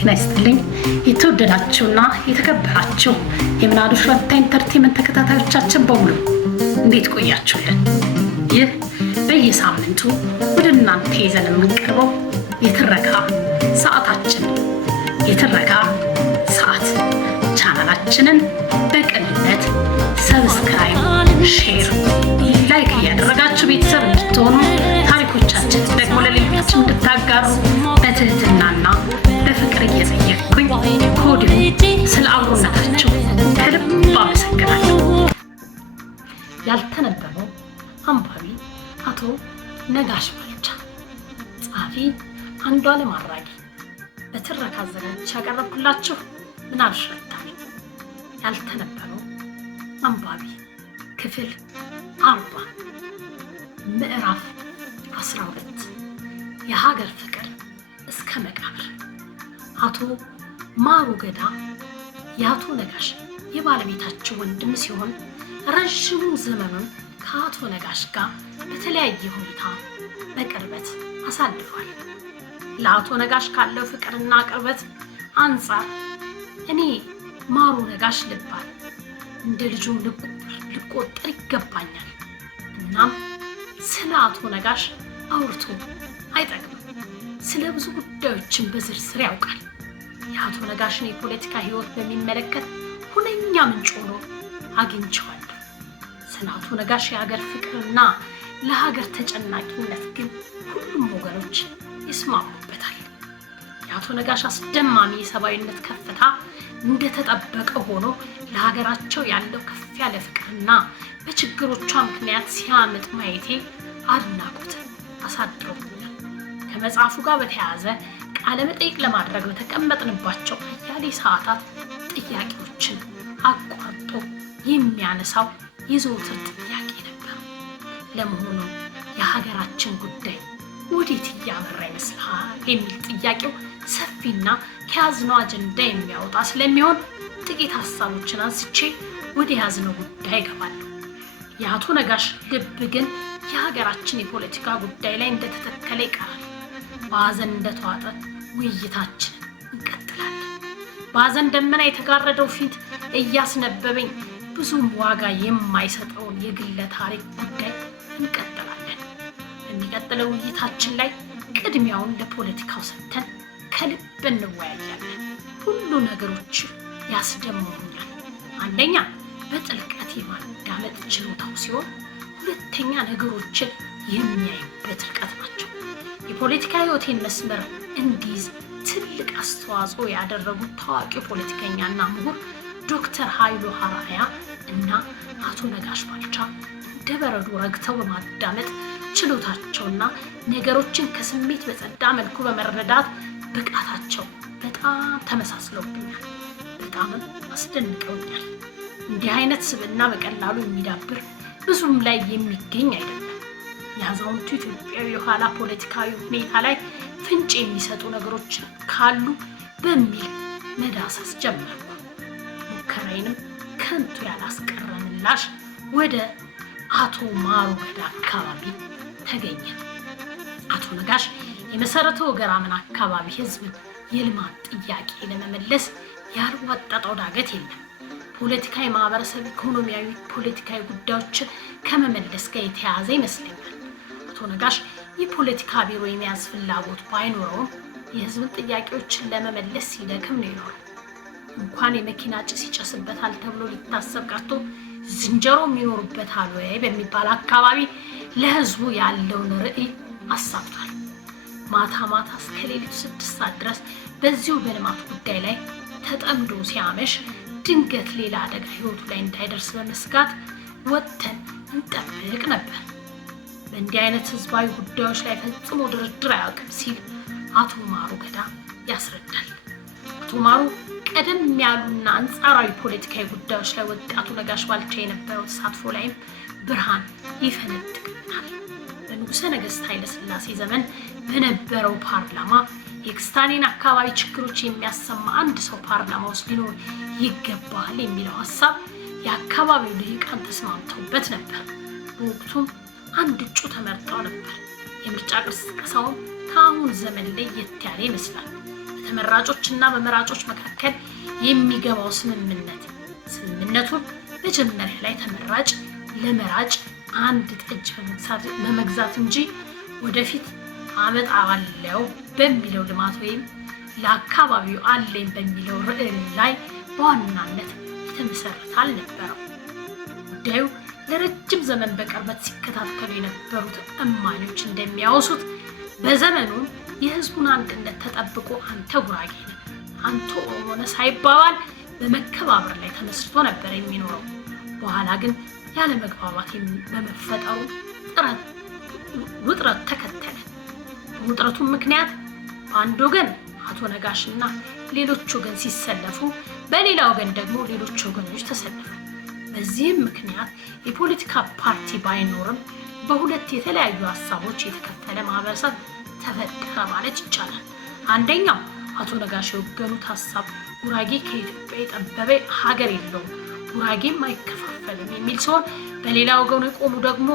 ጤና ይስጥልኝ የተወደዳችሁና የተከበራችሁ የምናሉሽ ወታ ኢንተርቴይንመንት ተከታታዮቻችን በሙሉ እንዴት ቆያችሁልን? ይህ በየሳምንቱ ወደ እናንተ ይዘን የምንቀርበው የትረካ ሰዓታችን የትረካ ሰዓት ቻናላችንን በቅንነት ሰብስክራይብ፣ ሼር፣ ላይክ እያደረጋችሁ ቤተሰብ እንድትሆኑ ታሪኮቻችን ደግሞ ለሌሎች እንድታጋሩ በትህትናና በፍቅር እየጠየቅኩኝ ከወዲሁ ስለ አብሮነታችሁ ከልብ አመሰግናለሁ። ያልተነበበው አንባቢ አቶ ነጋሽ ባልቻ፣ ጸሐፊ አንዷለም አራጌ፣ በትረካ አዘጋጅቼ ያቀረብኩላችሁ ምናልሽ ረታ ነኝ። ያልተነበበው አንባቢ ክፍል 40 ምዕራፍ 12 የሀገር ፍቅር እስከ መቃብር። አቶ ማሩ ገዳ የአቶ ነጋሽ የባለቤታቸው ወንድም ሲሆን ረዥሙን ዘመኑን ከአቶ ነጋሽ ጋር በተለያየ ሁኔታ በቅርበት አሳልፏል። ለአቶ ነጋሽ ካለው ፍቅርና ቅርበት አንጻር እኔ ማሩ ነጋሽ ልባል እንደ ልጁም ልቆጠር ይገባኛል። እናም ስለ አቶ ነጋሽ አውርቶ አይጠግብም። ስለ ብዙ ጉዳዮችን በዝርዝር ያውቃል። የአቶ ነጋሽን የፖለቲካ ሕይወት በሚመለከት ሁነኛ ምንጭ ሆኖ አግኝቼዋለሁ። ስለ አቶ ነጋሽ የሀገር ፍቅርና ለሀገር ተጨናቂነት ግን ሁሉም ወገኖች ይስማሙበታል። የአቶ ነጋሽ አስደማሚ የሰብአዊነት ከፍታ እንደተጠበቀ ሆኖ ለሀገራቸው ያለው ከፍ ያለ ፍቅርና በችግሮቿ ምክንያት ሲያምጥ ማየቴ አድናቆትን አሳድሮብኛል። ከመጽሐፉ ጋር በተያያዘ ቃለ መጠይቅ ለማድረግ በተቀመጥንባቸው አያሌ ሰዓታት ጥያቄዎችን አቋርጦ የሚያነሳው የዘወትር ጥያቄ ነበር። ለመሆኑ የሀገራችን ጉዳይ ወዴት እያመራ ይመስልሃል? የሚል ጥያቄው ሰፊና ከያዝነው አጀንዳ የሚያወጣ ስለሚሆን ጥቂት ሀሳቦችን አንስቼ ወደ ያዝነው ጉዳይ እገባለሁ። የአቶ ነጋሽ ልብ ግን የሀገራችን የፖለቲካ ጉዳይ ላይ እንደተተከለ ይቀራል። በሀዘን እንደተዋጠ ውይይታችንን እንቀጥላለን። በሀዘን ደመና የተጋረደው ፊት እያስነበበኝ ብዙም ዋጋ የማይሰጠውን የግለ ታሪክ ጉዳይ እንቀጥላለን። በሚቀጥለው ውይይታችን ላይ ቅድሚያውን ለፖለቲካው ሰጥተን ከልብ እንወያያለን። ሁሉ ነገሮች ያስደምሙኛል። አንደኛ በጥልቀት የማዳመጥ ችሎታው ሲሆን፣ ሁለተኛ ነገሮችን የሚያዩበት ርቀት ናቸው። የፖለቲካ ሕይወቴን መስመር እንዲይዝ ትልቅ አስተዋጽኦ ያደረጉት ታዋቂው ፖለቲከኛና ምሁር ዶክተር ኃይሉ ሐራያ እና አቶ ነጋሽ ባልቻ እንደ በረዶ ረግተው በማዳመጥ ችሎታቸውና ነገሮችን ከስሜት በጸዳ መልኩ በመረዳት ብቃታቸው በጣም ተመሳስለውብኛል። በጣምም አስደንቀውኛል። እንዲህ አይነት ስብዕና በቀላሉ የሚዳብር ብዙም ላይ የሚገኝ አይደለም። የአዛውንቱ ኢትዮጵያዊ የኋላ ፖለቲካዊ ሁኔታ ላይ ፍንጭ የሚሰጡ ነገሮች ካሉ በሚል መዳሰስ ጀመርኩ። ሙከራዬንም ከንቱ ያላስቀረ ምላሽ ወደ አቶ ማሩ ገዳ አካባቢ ተገኘ። አቶ ነጋሽ የመሰረተ ወገራምን አካባቢ ህዝብ የልማት ጥያቄ ለመመለስ ያልዋጠጠው ዳገት የለም። ፖለቲካዊ፣ ማህበረሰብ፣ ኢኮኖሚያዊ፣ ፖለቲካዊ ጉዳዮችን ከመመለስ ጋር የተያያዘ ይመስለኛል። አቶ ነጋሽ የፖለቲካ ቢሮ የመያዝ ፍላጎት ባይኖረውም የህዝብን ጥያቄዎችን ለመመለስ ሲደክም ነው ይኖራል። እንኳን የመኪና ጭስ ይጨስበታል ተብሎ ሊታሰብ ቀርቶ ዝንጀሮ የሚኖሩበታል ወይ በሚባል አካባቢ ለህዝቡ ያለውን ርዕይ አሳብቷል። ማታ ማታ እስከ ሌሊቱ 6 ሰዓት ድረስ በዚሁ በልማት ጉዳይ ላይ ተጠምዶ ሲያመሽ ድንገት ሌላ አደጋ ህይወቱ ላይ እንዳይደርስ በመስጋት ወጥተን እንጠብቅ ነበር። በእንዲህ አይነት ህዝባዊ ጉዳዮች ላይ ፈጽሞ ድርድር አያውቅም ሲል አቶ ማሩ ገዳ ያስረዳል። አቶ ማሩ ቀደም ያሉና አንጻራዊ ፖለቲካዊ ጉዳዮች ላይ ወጣቱ ነጋሽ ባልቻ የነበረው ተሳትፎ ላይም ብርሃን ይፈነጥቅብናል። በንጉሠ ነገሥት ኃይለ ሥላሴ ዘመን በነበረው ፓርላማ የክስታኔን አካባቢ ችግሮች የሚያሰማ አንድ ሰው ፓርላማ ውስጥ ሊኖር ይገባል የሚለው ሀሳብ የአካባቢው ልሂቃን ተስማምተውበት ነበር። በወቅቱም አንድ እጩ ተመርጠው ነበር። የምርጫ ቅስቀሳውን ከአሁን ዘመን ለየት ያለ ይመስላል። በተመራጮችና በመራጮች መካከል የሚገባው ስምምነቱን መጀመሪያ ላይ ተመራጭ ለመራጭ አንድ ጠጅ በመግዛት እንጂ ወደፊት አመጣዋለሁ በሚለው ልማት ወይም ለአካባቢው አለኝ በሚለው ርዕይ ላይ በዋናነት የተመሰረተ አልነበረም። ጉዳዩ ለረጅም ዘመን በቅርበት ሲከታተሉ የነበሩት እማኞች እንደሚያወሱት በዘመኑ የህዝቡን አንድነት ተጠብቆ አንተ ጉራጌ ነህ አንተ ኦሮሞ ነህ ሳይባባል በመከባበር ላይ ተመስርቶ ነበር የሚኖረው። በኋላ ግን ያለ መግባባት በመፈጠሩ ውጥረት ተከተለ። ውጥረቱን ምክንያት በአንድ ወገን አቶ ነጋሽና ሌሎች ወገን ሲሰለፉ፣ በሌላ ወገን ደግሞ ሌሎች ወገኖች ተሰለፉ። በዚህም ምክንያት የፖለቲካ ፓርቲ ባይኖርም በሁለት የተለያዩ ሀሳቦች የተከፈለ ማህበረሰብ ተፈጠረ ማለት ይቻላል። አንደኛው አቶ ነጋሽ የወገኑት ሀሳብ ጉራጌ ከኢትዮጵያ የጠበበ ሀገር የለውም፣ ጉራጌም አይከፋፈልም የሚል ሲሆን፣ በሌላ ወገኑ የቆሙ ደግሞ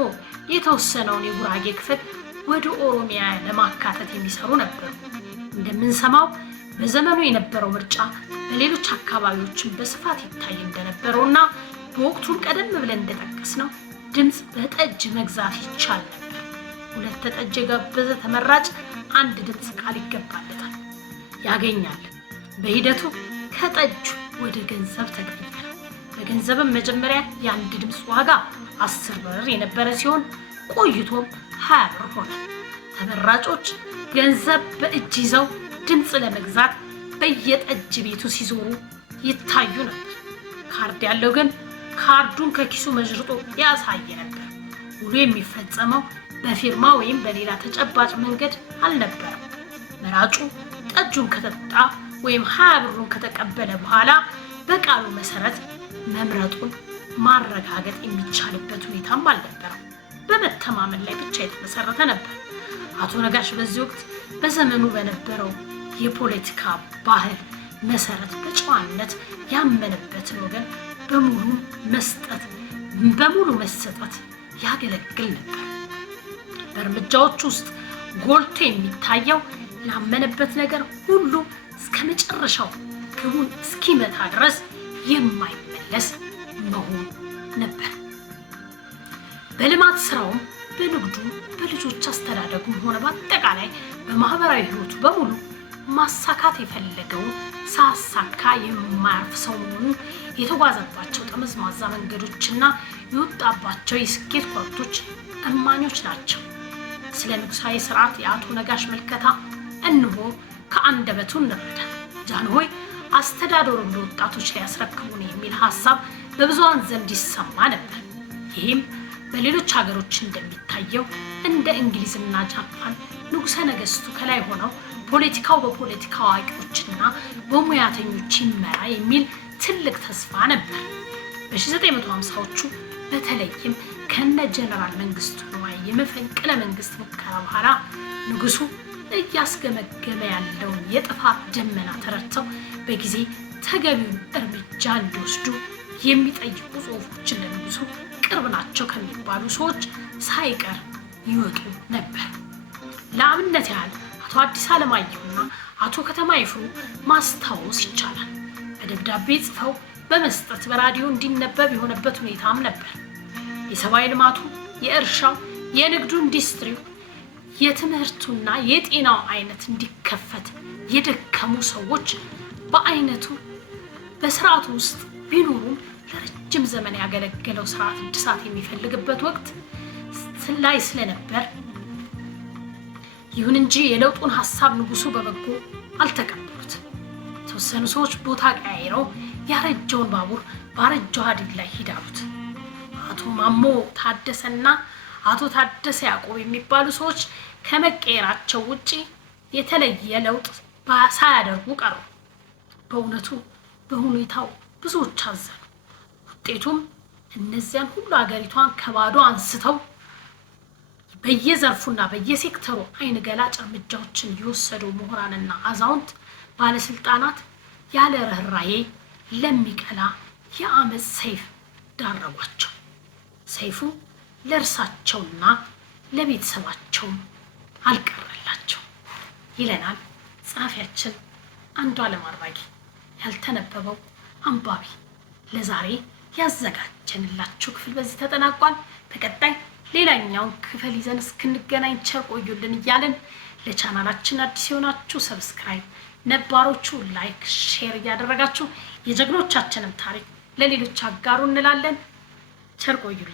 የተወሰነውን የጉራጌ ክፍል ወደ ኦሮሚያ ለማካተት የሚሰሩ ነበሩ። እንደምንሰማው በዘመኑ የነበረው ምርጫ በሌሎች አካባቢዎችን በስፋት ይታይ እንደነበረውና በወቅቱም ቀደም ብለን እንደጠቀስነው ድምፅ በጠጅ መግዛት ይቻል ነበር። ሁለት ጠጅ የጋበዘ ተመራጭ አንድ ድምፅ ቃል ይገባለታል ያገኛል። በሂደቱ ከጠጅ ወደ ገንዘብ ተቀየረ። በገንዘብም መጀመሪያ የአንድ ድምፅ ዋጋ 10 ብር የነበረ ሲሆን ቆይቶም 20 ብር ሆነ። ተመራጮች ገንዘብ በእጅ ይዘው ድምፅ ለመግዛት በየጠጅ ቤቱ ሲዞሩ ይታዩ ነበር። ካርድ ያለው ግን ካርዱን ከኪሱ መዥርጦ ያሳየ ነበር። ውሉ የሚፈጸመው በፊርማ ወይም በሌላ ተጨባጭ መንገድ አልነበረም። መራጩ ጠጁን ከተጠጣ ወይም 20 ብሩን ከተቀበለ በኋላ በቃሉ መሰረት መምረጡን ማረጋገጥ የሚቻልበት ሁኔታም አልነበረም። በመተማመን ላይ ብቻ የተመሰረተ ነበር። አቶ ነጋሽ በዚህ ወቅት በዘመኑ በነበረው የፖለቲካ ባህል መሰረት በጨዋነት ያመነበትን ወገን በሙሉ መሰጠት ያገለግል ነበር። በእርምጃዎች ውስጥ ጎልቶ የሚታየው ላመነበት ነገር ሁሉ እስከ መጨረሻው ግቡን እስኪመታ ድረስ የማይመለስ መሆን ነበር። በልማት ስራውም፣ በንግዱ፣ በልጆች አስተዳደጉም ሆነ በአጠቃላይ በማህበራዊ ህይወቱ በሙሉ ማሳካት የፈለገውን ሳሳካ የማያርፍ ሰው መሆኑን የተጓዘባቸው ጠመዝማዛ መንገዶችና የወጣባቸው የስኬት ኮረብቶች እማኞች ናቸው። ስለ ንጉሳዊ ስርዓት የአቶ ነጋሽ መልከታ እንሆ ከአንደበቱ እንረዳ። ጃንሆይ አስተዳደሩን ለወጣቶች ሊያስረክቡን የሚል ሀሳብ በብዙሃን ዘንድ ይሰማ ነበር። ይህም በሌሎች ሀገሮች እንደሚታየው እንደ እንግሊዝና ጃፓን ንጉሠ ነገሥቱ ከላይ ሆነው ፖለቲካው በፖለቲካ አዋቂዎችና በሙያተኞች ይመራ የሚል ትልቅ ተስፋ ነበር። በ1950ዎቹ በተለይም ከነ ጀነራል መንግስቱ ንዋይ የመፈንቅለ መንግስት ሙከራ በኋላ ንጉሱ እያስገመገመ ያለውን የጥፋት ደመና ተረድተው በጊዜ ተገቢውን እርምጃ እንዲወስዱ የሚጠይቁ ጽሑፎችን ለንጉሱ ቅርብ ናቸው ከሚባሉ ሰዎች ሳይቀር ይወጡ ነበር። ለአብነት ያህል አቶ አዲስ አለማየሁና አቶ ከተማ ይፍሩ ማስታወስ ይቻላል። በደብዳቤ ጽፈው በመስጠት በራዲዮ እንዲነበብ የሆነበት ሁኔታም ነበር። የሰብአዊ ልማቱ፣ የእርሻው፣ የንግዱ ኢንዱስትሪው፣ የትምህርቱና የጤናው አይነት እንዲከፈት የደከሙ ሰዎች በአይነቱ በስርዓቱ ውስጥ ቢኖሩም ለረጅም ዘመን ያገለገለው ስርዓት እድሳት የሚፈልግበት ወቅት ላይ ስለነበር፣ ይሁን እንጂ የለውጡን ሀሳብ ንጉሱ በበጎ አልተቀበሉትም። የተወሰኑ ሰዎች ቦታ ቀያይረው ያረጀውን ባቡር ባረጀው ሀዲድ ላይ ሂድ አሉት። አቶ ማሞ ታደሰና አቶ ታደሰ ያዕቆብ የሚባሉ ሰዎች ከመቀየራቸው ውጪ የተለየ ለውጥ ሳያደርጉ ቀሩ። በእውነቱ በሁኔታው ብዙዎች አዘኑ። ውጤቱም እነዚያን ሁሉ ሀገሪቷን ከባዶ አንስተው በየዘርፉና በየሴክተሩ አይን ገላጭ እርምጃዎችን የወሰዱ ምሁራንና አዛውንት ባለስልጣናት ያለ ርህራሄ ለሚቀላ የአመፅ ሰይፍ ዳረጓቸው። ሰይፉ ለእርሳቸውና ለቤተሰባቸው አልቀረላቸው ይለናል ጸሐፊያችን አንዷለም አራጌ ያልተነበበው አንባቢ። ለዛሬ ያዘጋጀንላችሁ ክፍል በዚህ ተጠናቋል። በቀጣይ ሌላኛውን ክፍል ይዘን እስክንገናኝ ቸር ቆዩልን እያልን ለቻናላችን አዲስ የሆናችሁ ሰብስክራይብ፣ ነባሮቹ ላይክ፣ ሼር እያደረጋችሁ የጀግኖቻችንን ታሪክ ለሌሎች አጋሩ እንላለን። ቸር ቆዩልን።